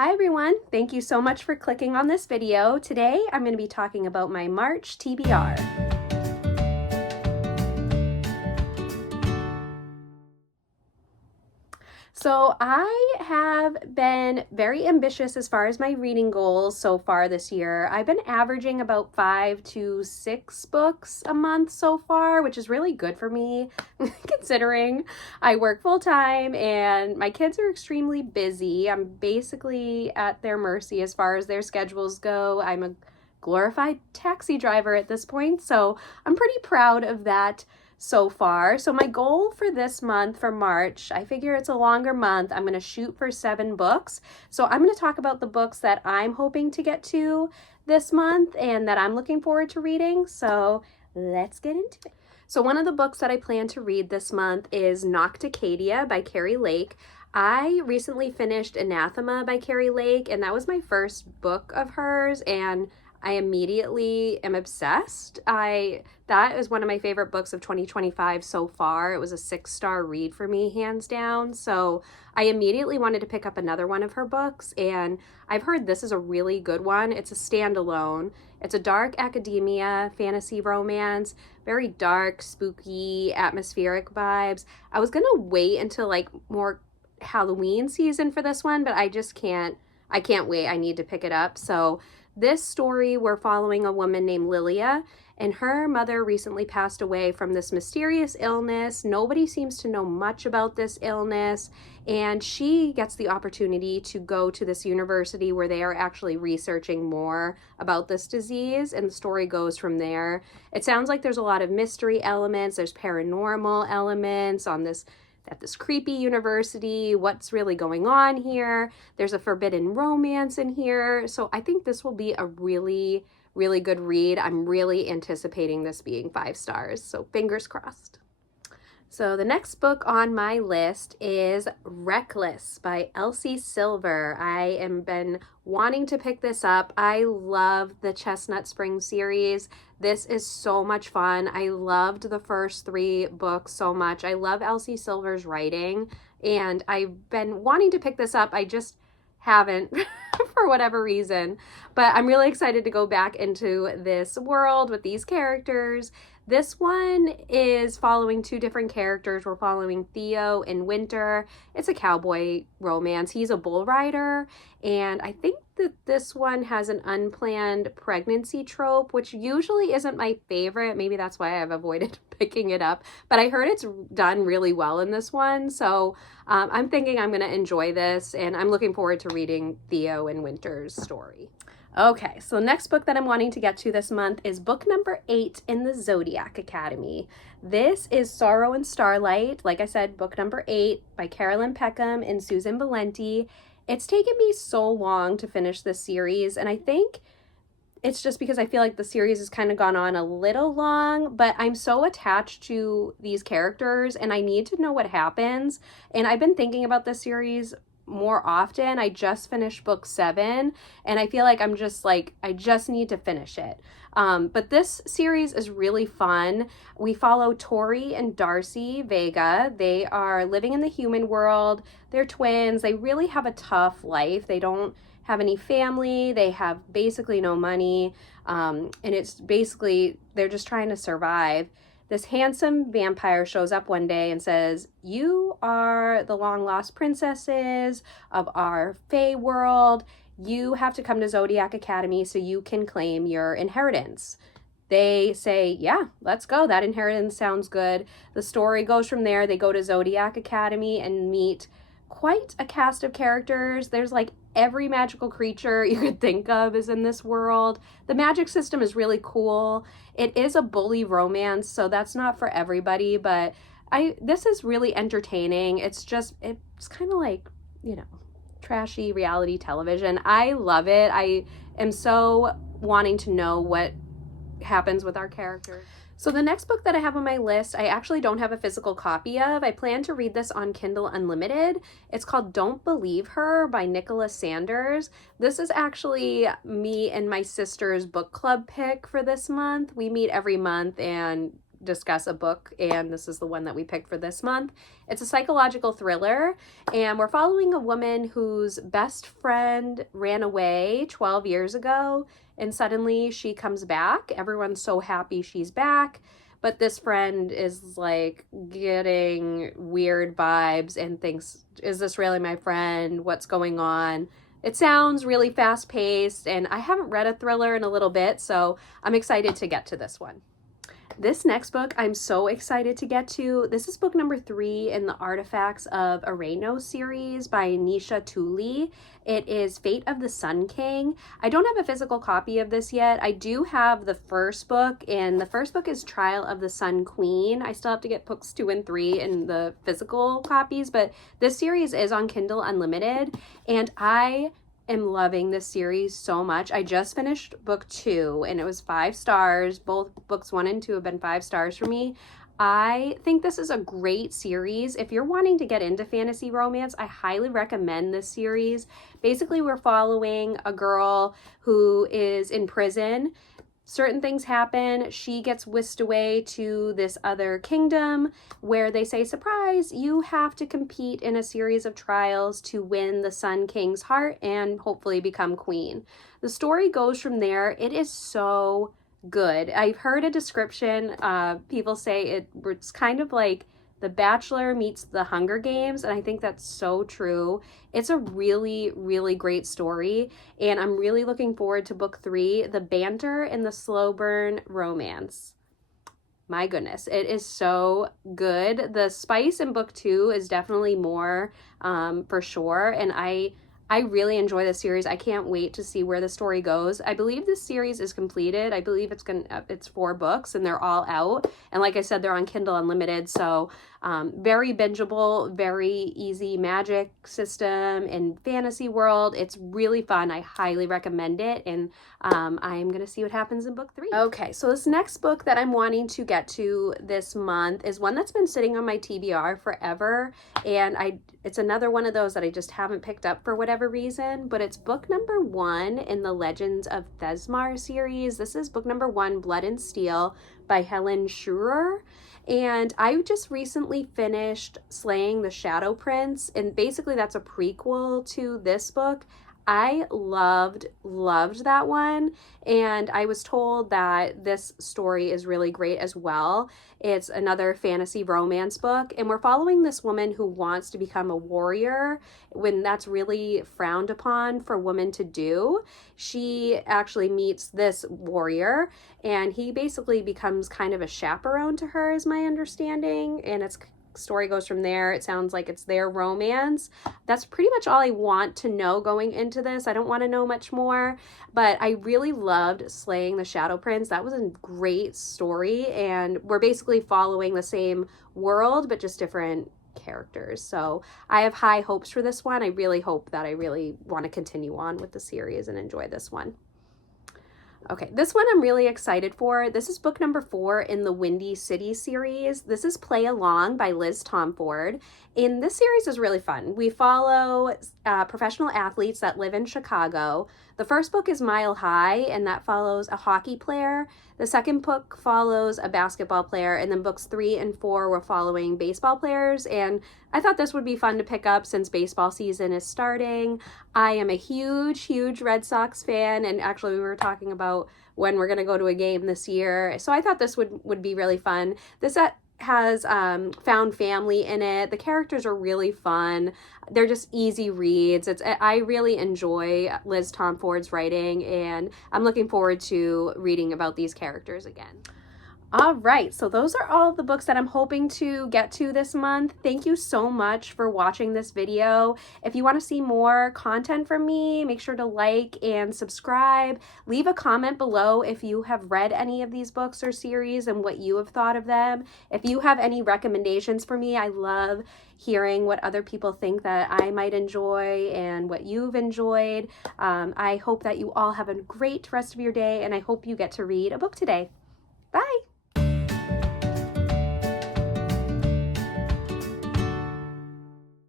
Hi everyone, thank you so much for clicking on this video. Today I'm going to be talking about my March TBR. So I have been very ambitious as far as my reading goals so far this year. I've been averaging about 5 to 6 books a month so far, which is really good for me considering I work full time and my kids are extremely busy. I'm basically at their mercy as far as their schedules go. I'm a glorified taxi driver at this point, so I'm pretty proud of that so far. So my goal for this month, for March, I figure it's a longer month. I'm going to shoot for 7 books. So I'm going to talk about the books that I'm hoping to get to this month and that I'm looking forward to reading. So let's get into it. So one of the books that I plan to read this month is Nocticadia by Carrie Lake. I recently finished Anathema by Carrie Lake, and that was my first book of hers, and I immediately am obsessed. That is one of my favorite books of 2025 so far. It was a 6-star read for me, hands down. So I immediately wanted to pick up another one of her books, and I've heard this is a really good one. It's a standalone. It's a dark academia fantasy romance, very dark, spooky, atmospheric vibes. I was gonna wait until like more Halloween season for this one, but I can't wait. I need to pick it up. So this story, we're following a woman named Lilia, and her mother recently passed away from this mysterious illness. Nobody seems to know much about this illness, and she gets the opportunity to go to this university where they are actually researching more about this disease, and the story goes from there. It sounds like there's a lot of mystery elements, there's paranormal elements at this creepy university, what's really going on here. There's a forbidden romance in here. So I think this will be a really, really good read. I'm really anticipating this being 5 stars. So fingers crossed. So the next book on my list is Reckless by Elsie Silver. I am been wanting to pick this up. I love the Chestnut Spring series. This is so much fun. I loved the first 3 books so much. I love Elsie Silver's writing, and I've been wanting to pick this up. I just haven't for whatever reason, but I'm really excited to go back into this world with these characters. This one is following 2 different characters. We're following Theo and Winter. It's a cowboy romance. He's a bull rider, and I think that this one has an unplanned pregnancy trope, which usually isn't my favorite. Maybe that's why I've avoided picking it up, but I heard it's done really well in this one, so I'm thinking I'm going to enjoy this, and I'm looking forward to reading Theo and Winter's story. Okay, so the next book that I'm wanting to get to this month is book number 8 in the Zodiac Academy. This is Sorrow and Starlight, like I said, book number 8 by Carolyn Peckham and Susan Valenti. It's taken me so long to finish this series, and I think it's just because I feel like the series has kind of gone on a little long, but I'm so attached to these characters and I need to know what happens. And I've been thinking about this series more often. I just finished book 7 and I feel like I just need to finish it. But this series is really fun. We follow Tori and Darcy Vega. They are living in the human world. They're twins. They really have a tough life. They don't have any family. They have basically no money. And it's basically, they're just trying to survive. This handsome vampire shows up one day and says, "You are the long-lost princesses of our Fae world. You have to come to Zodiac Academy so you can claim your inheritance." They say, "Yeah, let's go. That inheritance sounds good." The story goes from there. They go to Zodiac Academy and meet quite a cast of characters. There's like every magical creature you could think of is in this world. The magic system is really cool. It is a bully romance, so that's not for everybody, but this is really entertaining. It's kind of like, trashy reality television. I love it. I am so wanting to know what happens with our characters. So the next book that I have on my list, I actually don't have a physical copy of. I plan to read this on Kindle Unlimited. It's called Don't Believe Her by Nicholas Sanders. This is actually me and my sister's book club pick for this month. We meet every month and discuss a book, and this is the one that we picked for this month. It's a psychological thriller, and we're following a woman whose best friend ran away 12 years ago, and suddenly she comes back. Everyone's so happy she's back, but this friend is like getting weird vibes and thinks, is this really my friend? What's going on? It sounds really fast paced, and I haven't read a thriller in a little bit, so I'm excited to get to this one. This next book I'm so excited to get to. This is book number 3 in the Artifacts of Areno series by Nisha Tooley. It is Fate of the Sun King. I don't have a physical copy of this yet. I do have the first book, and the first book is Trial of the Sun Queen. I still have to get books 2 and 3 in the physical copies, but this series is on Kindle Unlimited, and I am loving this series so much. I just finished book 2 and it was 5 stars. Both books 1 and 2 have been 5 stars for me. I think this is a great series. If you're wanting to get into fantasy romance, I highly recommend this series. Basically, we're following a girl who is in prison. Certain things happen. She gets whisked away to this other kingdom where they say, surprise, you have to compete in a series of trials to win the Sun King's heart and hopefully become queen. The story goes from there. It is so good. I've heard a description. People say it's kind of like The Bachelor meets The Hunger Games, and I think that's so true. It's a really, really great story, and I'm really looking forward to book 3, The Banter and the Slow Burn Romance. My goodness, it is so good. The spice in book 2 is definitely more, for sure, and I really enjoy this series. I can't wait to see where the story goes. I believe this series is completed. I believe it's 4 books and they're all out. And like I said, they're on Kindle Unlimited. So very bingeable, very easy magic system and fantasy world. It's really fun. I highly recommend it. And I'm going to see what happens in book 3. Okay, so this next book that I'm wanting to get to this month is one that's been sitting on my TBR forever. And it's another one of those that I just haven't picked up for whatever reason, but it's book number 1 in the Legends of Thesmar series. This is book number 1, Blood and Steel by Helen Schurer. And I just recently finished Slaying the Shadow Prince, and basically that's a prequel to this book. I loved that one, and I was told that this story is really great as well. It's another fantasy romance book, and we're following this woman who wants to become a warrior when that's really frowned upon for women to do. She actually meets this warrior, and he basically becomes kind of a chaperone to her, is my understanding, and its story goes from there. It sounds like it's their romance. That's pretty much all I want to know going into this. I don't want to know much more, but I really loved Slaying the Shadow Prince. That was a great story, and we're basically following the same world, but just different characters. So I have high hopes for this one. I really hope that I really want to continue on with the series and enjoy this one. Okay, this one I'm really excited for. This is book number 4 in the Windy City series. This is Play Along by Liz Tomford. And this series is really fun. We follow professional athletes that live in Chicago. The first book is Mile High, and that follows a hockey player. The second book follows a basketball player, and then books 3 and 4 were following baseball players. And I thought this would be fun to pick up since baseball season is starting. I am a huge Red Sox fan, and actually we were talking about when we're going to go to a game this year. So I thought this would be really fun. This has found family in it. The characters are really fun. They're just easy reads. I really enjoy Liz Tomford's writing, and I'm looking forward to reading about these characters again. All right, so those are all the books that I'm hoping to get to this month. Thank you so much for watching this video. If you want to see more content from me, make sure to like and subscribe. Leave a comment below if you have read any of these books or series and what you have thought of them. If you have any recommendations for me, I love hearing what other people think that I might enjoy and what you've enjoyed. I hope that you all have a great rest of your day, and I hope you get to read a book today. Bye!